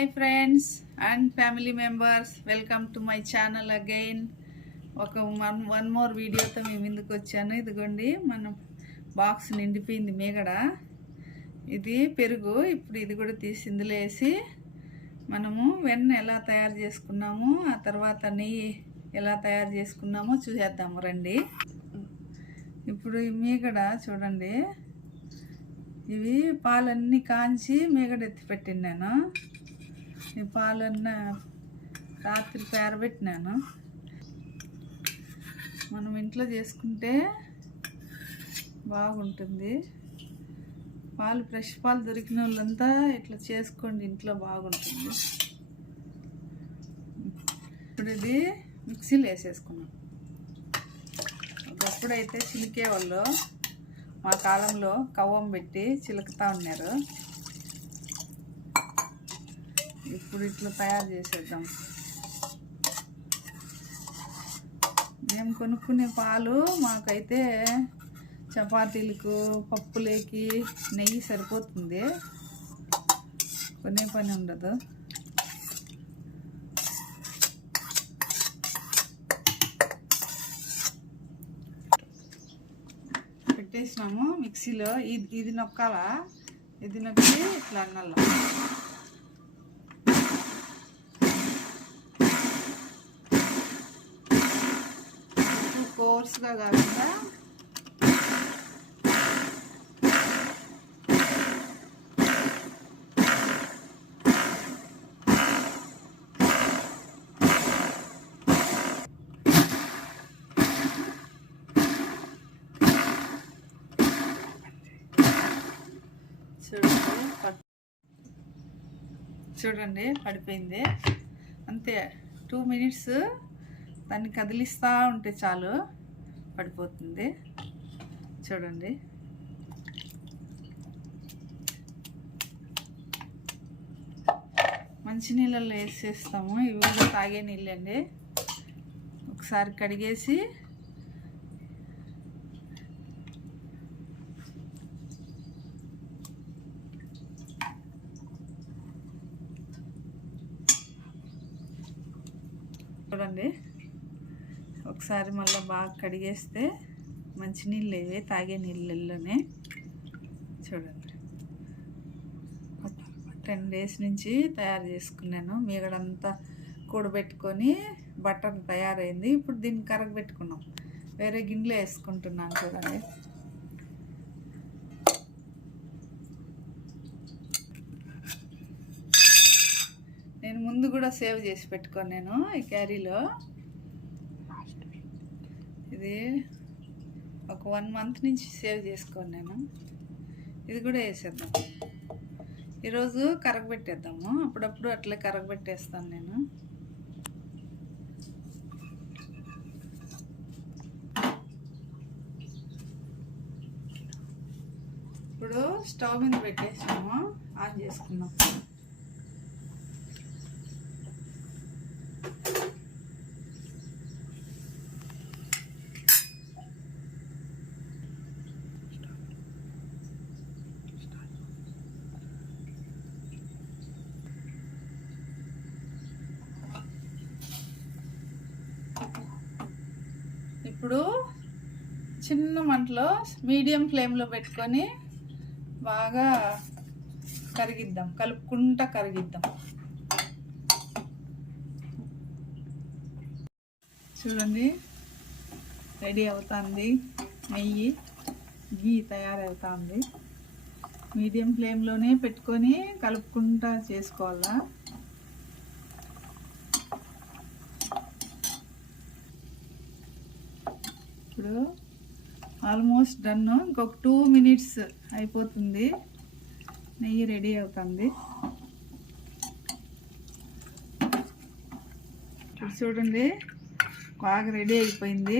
Hi friends and family members, welcome to my channel again. One more వీడియోతో మేము ముందుకు వచ్చాను. ఇదిగోండి, మన బాక్స్ నిండిపోయింది మీగడ. ఇది పెరుగు. ఇప్పుడు ఇది కూడా తీసి ఇందులో వేసి మనము వెన్న ఎలా తయారు చేసుకున్నాము, ఆ తర్వాత నెయ్యి ఎలా తయారు చేసుకున్నామో చూసేద్దాము రండి. ఇప్పుడు ఈ మీగడ చూడండి, ఇవి పాలన్నీ కాంచి మీగడ ఎత్తి పెట్టినాను. ఈ పాలన్నీ రాత్రి పేరబెట్టినాను. మనం ఇంట్లో చేసుకుంటే బాగుంటుంది. పాలు ఫ్రెష్ పాలు దొరికిన వాళ్ళంతా ఇట్లా చేసుకోండి, ఇంట్లో బాగుంటుంది. ఇప్పుడు ఇది మిక్సీలో వేసేసుకున్నాం. ఒకప్పుడైతే చిలికేవాళ్ళు, మా కాలంలో కవ్వం పెట్టి చిలుకుతా ఉన్నారు. ఇప్పుడు ఇట్లా తయారు చేసేద్దాం. మేము కొనుక్కునే పాలు మాకైతే చపాతీలకు, పప్పులేకి నెయ్యి సరిపోతుంది, కొనే పని ఉండదు. పెట్టేసినాము మిక్సీలో. ఇది నొక్కాలా, ఇది నొక్కి ఇట్లా అన్నాల. కోర్స్గా కాకుండా చూడండి పడిపోయింది. అంతే, 2 minutes దాన్ని కదిలిస్తూ ఉంటే చాలు, పడిపోతుంది. చూడండి, మంచి నీళ్ళల్లో వేసేస్తాము. ఇవి కూడా తాగే నీళ్ళండి. ఒకసారి కడిగేసి చూడండి, ఒకసారి మళ్ళీ బాగా కడిగేస్తే మంచినీళ్ళు ఇవే, తాగే నీళ్ళల్లోనే. చూడండి, 10 days నుంచి తయారు చేసుకున్నాను. మీగడంతా కూడబెట్టుకొని బటర్ తయారైంది. ఇప్పుడు దీన్ని కరగబెట్టుకున్నాం. వేరే గిన్నెలో వేసుకుంటున్నాను. చూడండి, నేను ముందు కూడా సేవ్ చేసి పెట్టుకున్నాను ఈ క్యారీలో. ఇది ఒక 1 month నుంచి సేవ్ చేసుకున్నాను. ఇది కూడా వేసేద్దాం. ఈరోజు కరగబెట్టేద్దాము. అప్పుడప్పుడు అట్లే కరగబెట్టేస్తాను నేను. ఇప్పుడు స్టవ్ మీద పెట్టేసాము, ఆన్ చేసుకున్నాం. ఇప్పుడు చిన్న మంటలో మీడియం ఫ్లేమ్లో పెట్టుకొని బాగా కరిగిద్దాం, కలుపుకుంటా కరిగిద్దాం. చూడండి, రెడీ అవుతుంది. నెయ్యి, గీ తయారవుతుంది. మీడియం ఫ్లేమ్లోనే పెట్టుకొని కలుపుకుంటా చేసుకోవాలా. ఇప్పుడు ఆల్మోస్ట్ డన్. ఇంకొక 2 minutes అయిపోతుంది. నెయ్యి రెడీ అవుతుంది. ఇప్పుడు చూడండి, బాగా రెడీ అయిపోయింది.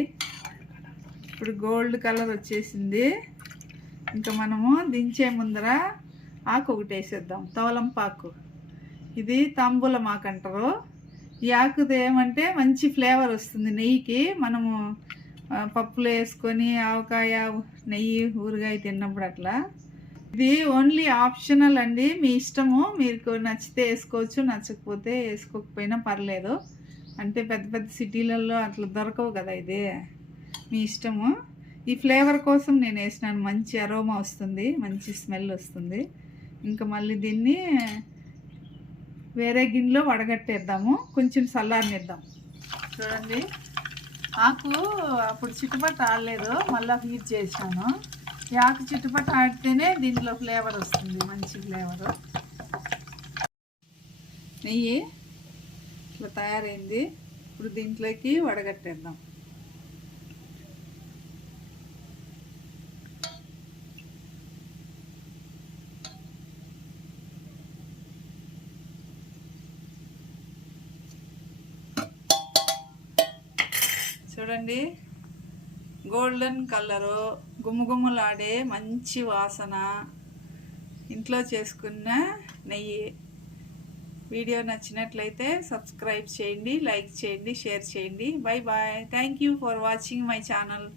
ఇప్పుడు గోల్డ్ కలర్ వచ్చేసింది. ఇంకా మనము దించే ముందర ఆకు ఒకటి వేసేద్దాం, తవలంపాకు. ఇది తాంబూలం ఆకు అంటారు. ఈ ఆకుది ఏమంటే మంచి ఫ్లేవర్ వస్తుంది నెయ్యికి. మనము పప్పులో వేసుకొని ఆవకాయ, నెయ్యి, ఊరగాయ తిన్నప్పుడు అట్లా ఇది ఓన్లీ ఆప్షనల్ అండి, మీ ఇష్టము. మీకు నచ్చితే వేసుకోవచ్చు, నచ్చకపోతే వేసుకోకపోయినా పర్లేదు. అంటే పెద్ద పెద్ద సిటీలలో అట్లా దొరకవు కదా, ఇది మీ ఇష్టము. ఈ ఫ్లేవర్ కోసం నేను వేసినాను, మంచి అరోమా వస్తుంది, మంచి స్మెల్ వస్తుంది. ఇంకా మళ్ళీ దీన్ని వేరే గిన్నెలో వడగట్టేద్దాము, కొంచెం చల్లారనిద్దాం. చూడండి, ఆకు అప్పుడు చిట్టుపట్టు ఆడలేదు, మళ్ళీ హీట్ చేసాను. ఈ ఆకు చిట్టుపట్టు ఆడితేనే దీంట్లో ఫ్లేవర్ వస్తుంది, మంచి ఫ్లేవరు. నెయ్యి ఇట్లా తయారైంది. ఇప్పుడు దీంట్లోకి వడగట్టేద్దాం. చూడండి, గోల్డెన్ కలరు, గుమ్మగుమ్మలాడే మంచి వాసన, ఇంట్లో చేసుకున్న నెయ్యి. వీడియో నచ్చినట్లయితే సబ్స్క్రైబ్ చేయండి, లైక్ చేయండి, షేర్ చేయండి. Bye bye. Thank you for watching my channel.